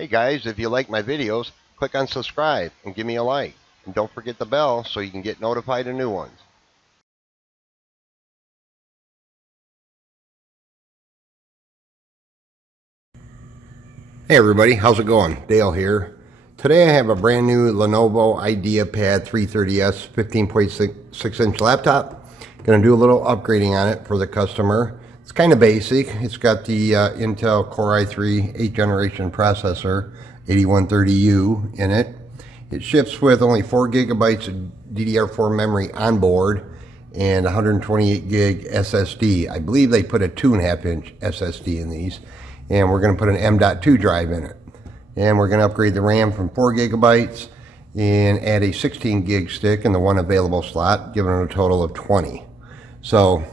Hey guys, if you like my videos, click on subscribe and give me a like. And don't forget the bell so you can get notified of new ones. Hey everybody, how's it going? Dale here. Today I have a brand new Lenovo IdeaPad 330S 15.6 inch laptop. Going to do a little upgrading on it for the customer. It's kind of basic. It's got the Intel Core i3 8th generation processor, 8130U in it. It ships with only 4 gigabytes of DDR4 memory on board and 128 gig SSD. I believe they put a 2.5 inch SSD in these. And we're going to put an M.2 drive in it. And we're going to upgrade the RAM from 4 gigabytes and add a 16 gig stick in the one available slot, giving it a total of 20. So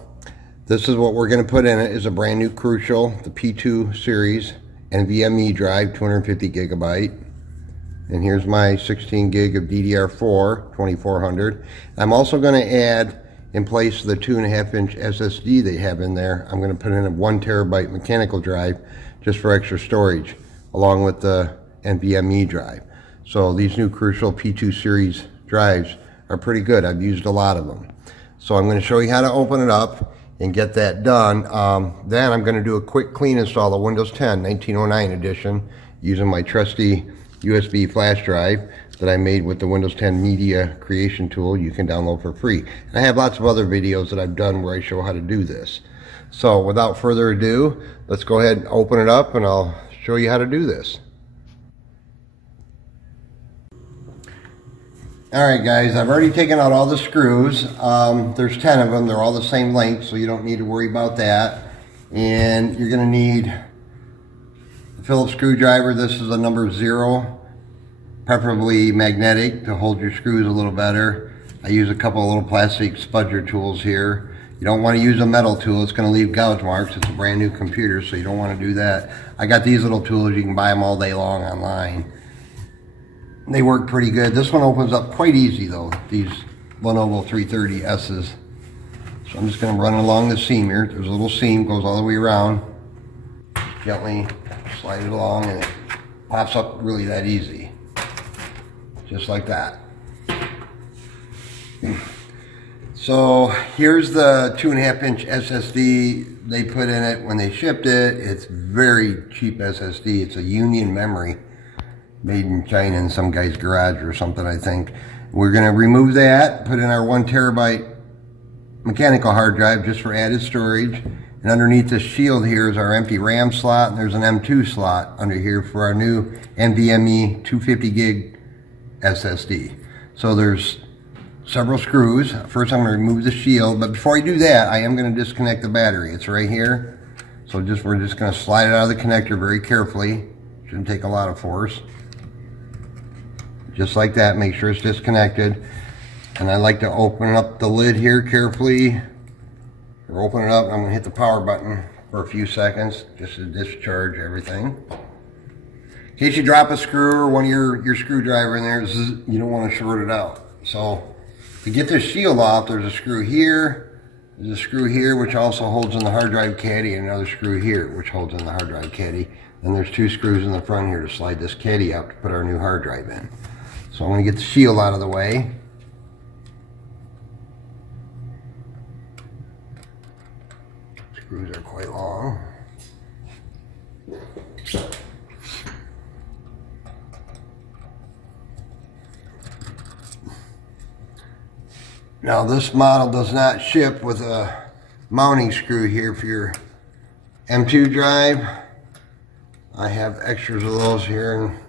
this is what we're going to put in it. Is a brand new Crucial, the P2 series NVMe drive, 250 gigabyte. And here's my 16 gig of DDR4, 2400. I'm also going to add, in place of the 2.5 inch SSD they have in there, I'm going to put in a 1 terabyte mechanical drive just for extra storage, along with the NVMe drive. So these new Crucial P2 series drives are pretty good. I've used a lot of them. So I'm going to show you how to open it up and get that done. Then I'm going to do a quick clean install of Windows 10 1909 edition using my trusty USB flash drive that I made with the Windows 10 Media Creation tool you can download for free. And I have lots of other videos that I've done where I show how to do this. So without further ado, let's go ahead and open it up and I'll show you how to do this. Alright guys, I've already taken out all the screws. There's 10 of them. They're all the same length, so you don't need to worry about that. And you're going to need the Phillips screwdriver. This is a number 0. Preferably magnetic to hold your screws a little better. I use a couple of little plastic Spudger tools here. You don't want to use a metal tool. It's going to leave gouge marks. It's a brand new computer, so you don't want to do that. I got these little tools. You can buy them all day long online. They work pretty good. This one opens up quite easy though, these Lenovo 330Ss. So I'm just going to run along the seam here. There's a little seam, goes all the way around. Gently slide it along and it pops up really that easy. Just like that. So here's the 2.5 inch SSD they put in it when they shipped it. It's very cheap SSD. It's a Union memory made in China in some guy's garage or something, I think. We're going to remove that, put in our 1 terabyte mechanical hard drive just for added storage. And underneath this shield here is our empty RAM slot, and there's an M.2 slot under here for our new NVMe 250 gig SSD. So there's several screws. First I'm going to remove the shield, but before I do that, I am going to disconnect the battery. It's right here. So we're just going to slide it out of the connector very carefully. Shouldn't take a lot of force. Just like that, make sure it's disconnected. And I like to open up the lid here carefully. Or open it up, and I'm going to hit the power button for a few seconds just to discharge everything. In case you drop a screw or one of your screwdriver in there, you don't want to short it out. So to get this shield off, there's a screw here, there's a screw here which also holds in the hard drive caddy, and another screw here which holds in the hard drive caddy. And there's 2 screws in the front here to slide this caddy out to put our new hard drive in. So I'm going to get the shield out of the way. Screws are quite long. Now this model does not ship with a mounting screw here for your M.2 drive. I have extras of those here in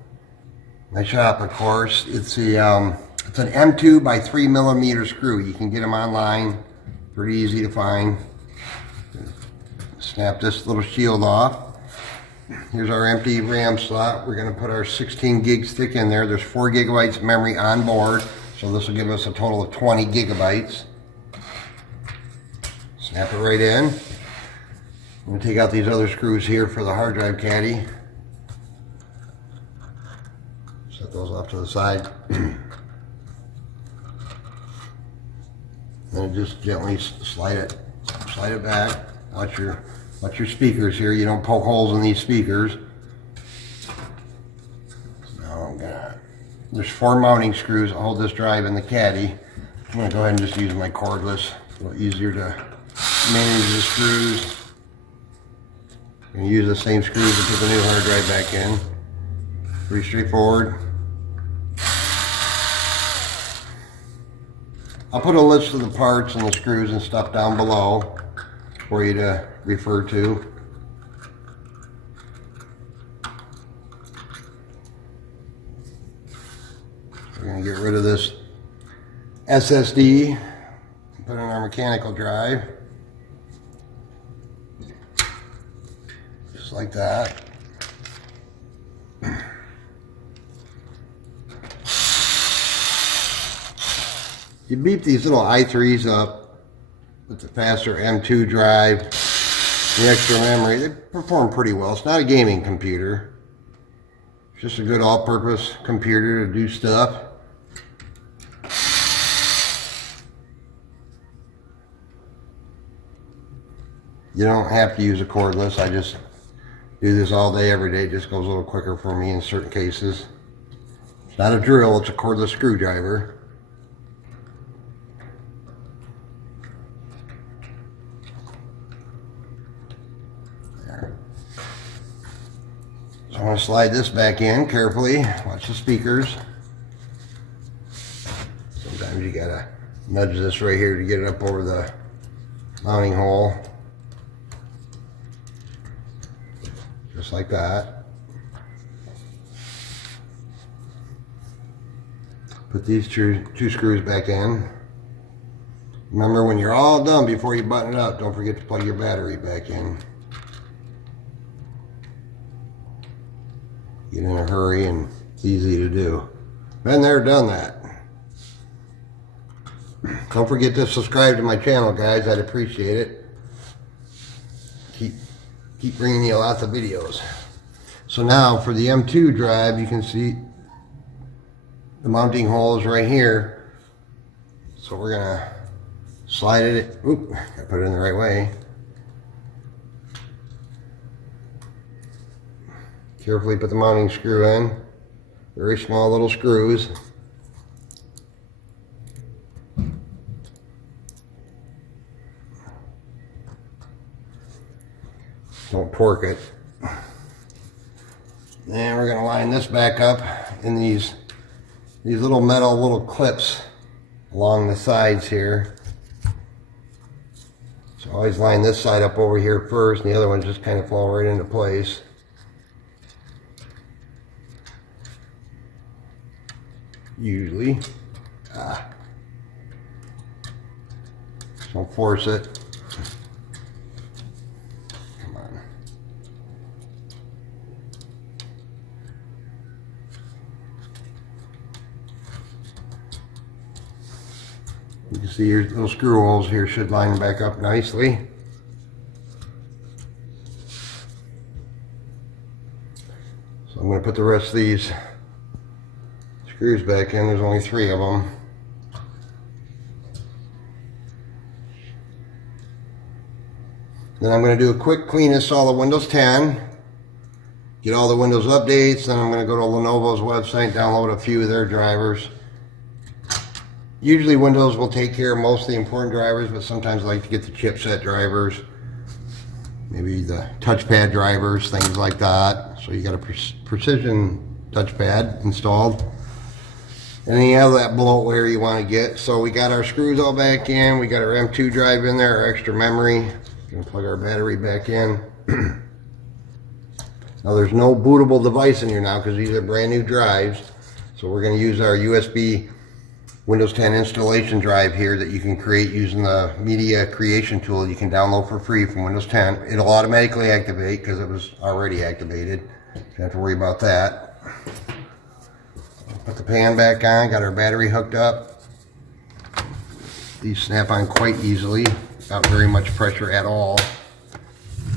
my shop, of course. It's an M.2 by 3 millimeter screw. You can get them online, pretty easy to find. Snap this little shield off. Here's our empty RAM slot. We're going to put our 16 gig stick in there. There's 4 gigabytes of memory on board, so this will give us a total of 20 gigabytes. Snap it right in. I'm going to take out these other screws here for the hard drive caddy. Set those off to the side. Then just gently slide it back. Watch your speakers here. You don't poke holes in these speakers. There's 4 mounting screws that hold this drive in the caddy. I'm going to go ahead and just use my cordless. It's a little easier to manage the screws. I'm going to use the same screws to put the new hard drive back in. Pretty straightforward. I'll put a list of the parts and the screws and stuff down below for you to refer to. We're going to get rid of this SSD and put in our mechanical drive. Just like that. You beep these little i3s up with the faster M.2 Drive, the extra memory. They perform pretty well. It's not a gaming computer. It's just a good all-purpose computer to do stuff. You don't have to use a cordless. I just do this all day, every day. It just goes a little quicker for me in certain cases. It's not a drill, it's a cordless screwdriver. I'm going to slide this back in carefully. Watch the speakers. Sometimes you gotta nudge this right here to get it up over the mounting hole. Just like that. Put these two screws back in. Remember, when you're all done, before you button it up, don't forget to plug your battery back in. Get in a hurry and it's easy to do. Been there, done that. Don't forget to subscribe to my channel, guys. I'd appreciate it. Keep bringing you lots of videos. So now for the M.2 drive, you can see the mounting hole is right here. So we're gonna slide it. Oop, gotta put it in the right way. Carefully put the mounting screw in. Very small little screws. Don't torque it. Then we're going to line this back up in these little metal clips along the sides here. So always line this side up over here first, and the other ones just kind of fall right into place. Usually. Don't force it. Come on. You can see your little screw holes here should line back up nicely. So I'm going to put the rest of these screws back in. There's only 3 of them. Then I'm going to do a quick clean install of Windows 10. Get all the Windows updates. Then I'm going to go to Lenovo's website, download a few of their drivers. Usually Windows will take care of most of the important drivers, but sometimes I like to get the chipset drivers. Maybe the touchpad drivers, things like that. So you got a precision touchpad installed. And then you have that bloatware you want to get. So we got our screws all back in. We got our M.2 drive in there, our extra memory. Gonna plug our battery back in. Now there's no bootable device in here now because these are brand new drives. So we're going to use our USB Windows 10 installation drive here that you can create using the media creation tool you can download for free from Windows 10. It'll automatically activate because it was already activated. You don't have to worry about that. Put the pan back on, got our battery hooked up. These snap on quite easily, not very much pressure at all.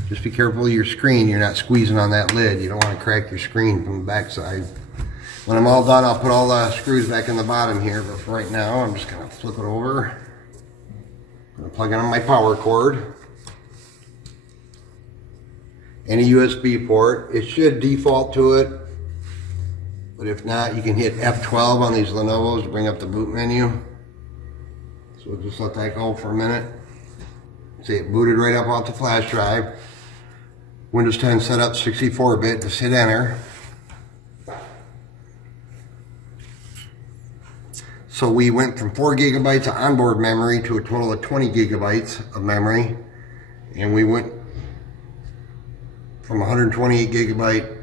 Just be careful of your screen, you're not squeezing on that lid. You don't want to crack your screen from the back side. When I'm all done, I'll put all the screws back in the bottom here, but for right now, I'm just going to flip it over. I'm going to plug in on my power cord. And a USB port. It should default to it But if not, you can hit F12 on these Lenovos to bring up the boot menu. So we'll just let that go for a minute. See, it booted right up off the flash drive. Windows 10 setup 64-bit, just hit enter. So we went from 4 gigabytes of onboard memory to a total of 20 gigabytes of memory. And we went from 128 gigabyte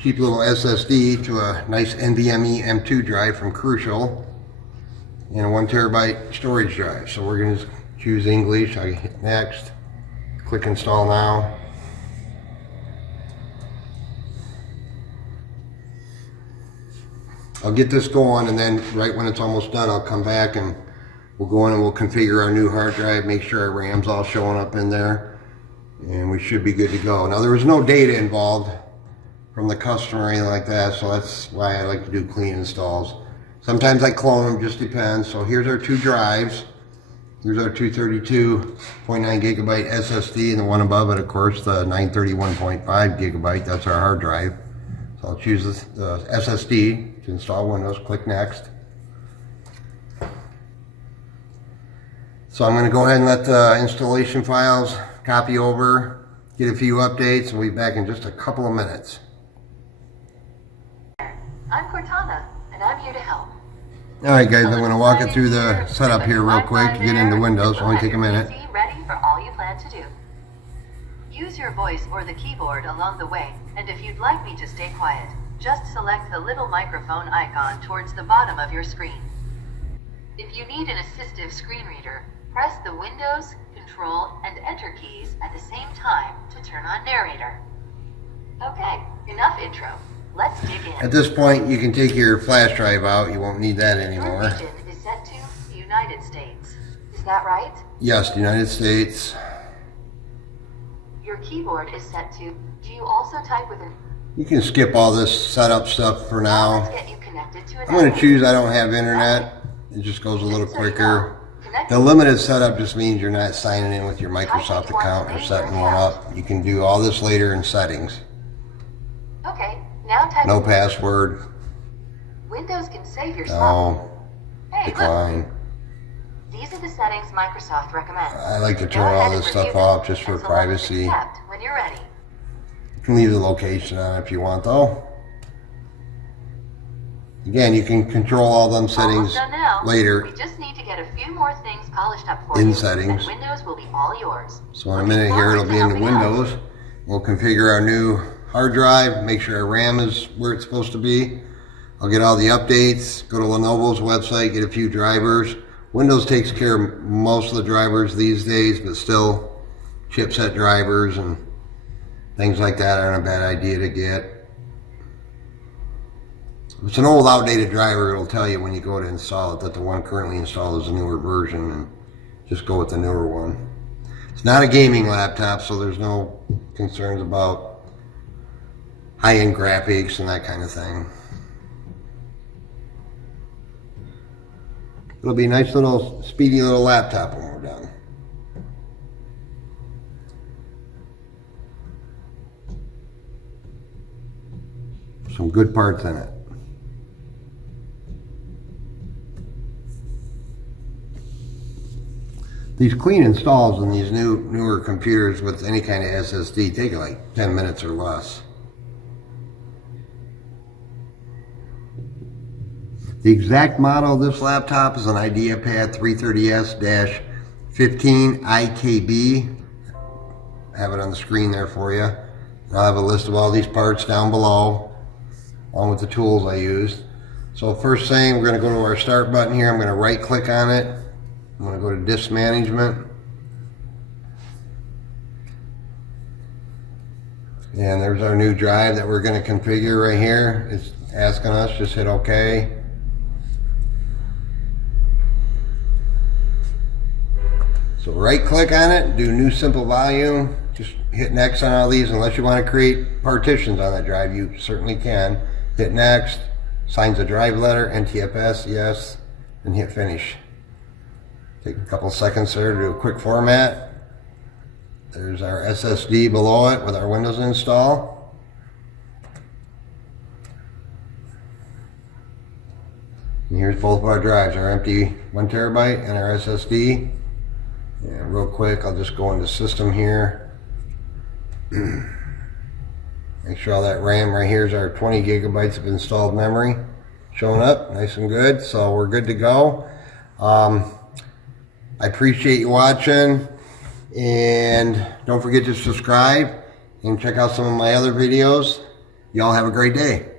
cheap little SSD to a nice NVMe M.2 Drive from Crucial and a 1 terabyte storage drive. So we're going to choose English. I hit next, click install now. I'll get this going, and then right when it's almost done, I'll come back and we'll go in and we'll configure our new hard drive, make sure our RAM's all showing up in there, and we should be good to go. Now, there was no data involved from the customer or anything like that, so that's why I like to do clean installs. Sometimes I clone them, just depends. So here's our 2 drives. Here's our 232.9 gigabyte SSD, and the one above it, of course, the 931.5 gigabyte. That's our hard drive. So I'll choose the SSD to install Windows. Click next. So I'm going to go ahead and let the installation files copy over, get a few updates, and we'll be back in just a couple of minutes. I'm Cortana, and I'm here to help. Alright guys, I'm going to walk you through the setup here real quick to get into Windows. It'll only take a minute. Ready for all you plan to do. Use your voice or the keyboard along the way, and if you'd like me to stay quiet, just select the little microphone icon towards the bottom of your screen. If you need an assistive screen reader, press the Windows, Control, and Enter keys at the same time to turn on narrator. Okay, enough intro. Let's dig in. At this point, you can take your flash drive out. You won't need that anymore. Your region is set to United States. Is that right? Yes, United States. Your keyboard is set to. Do you also type with an? You can skip all this setup stuff for now. Let's get you connected to an I'm going to choose I don't have internet. It just goes a little quicker. The limited setup just means you're not signing in with your Microsoft account or setting one up. You can do all this later in settings. Okay, now type. No password. Windows can save your stuff. No. Hey, Decline. Look. These are the settings Microsoft recommends. I like to turn all this stuff off just for privacy. Accept when you're ready. You can leave the location on if you want, though. Again, you can control all them settings later. We just need to get a few more things polished up for in you, settings. and Windows will be all yours. So in a minute here, it'll be in the Windows. We'll configure our new hard drive, make sure our RAM is where it's supposed to be. I'll get all the updates, go to Lenovo's website, get a few drivers. Windows takes care of most of the drivers these days, but still chipset drivers and things like that aren't a bad idea to get. If it's an old outdated driver, it'll tell you when you go to install it that the one currently installed is a newer version, and just go with the newer one. It's not a gaming laptop, so there's no concerns about high-end graphics and that kind of thing. It'll be a nice little, speedy little laptop when we're done. Some good parts in it. These clean installs in these newer computers with any kind of SSD take like 10 minutes or less. The exact model of this laptop is an IdeaPad 330S-15 IKB. I have it on the screen there for you. I'll have a list of all these parts down below, along with the tools I used. So first thing, we're going to go to our start button here. I'm going to right click on it. I'm going to go to disk management. And there's our new drive that we're going to configure right here. It's asking us, just hit OK. So right click on it, do new simple volume, just hit next on all these. Unless you want to create partitions on that drive, you certainly can. Hit next, signs the drive letter, NTFS, yes, and hit finish. Take a couple seconds there to do a quick format. There's our SSD below it with our Windows install. And here's both of our drives, our empty 1 terabyte and our SSD. And real quick, I'll just go into system here. Make sure all that RAM right here is our 20 gigabytes of installed memory showing up nice and good. So we're good to go. I appreciate you watching, and don't forget to subscribe and check out some of my other videos. Y'all have a great day.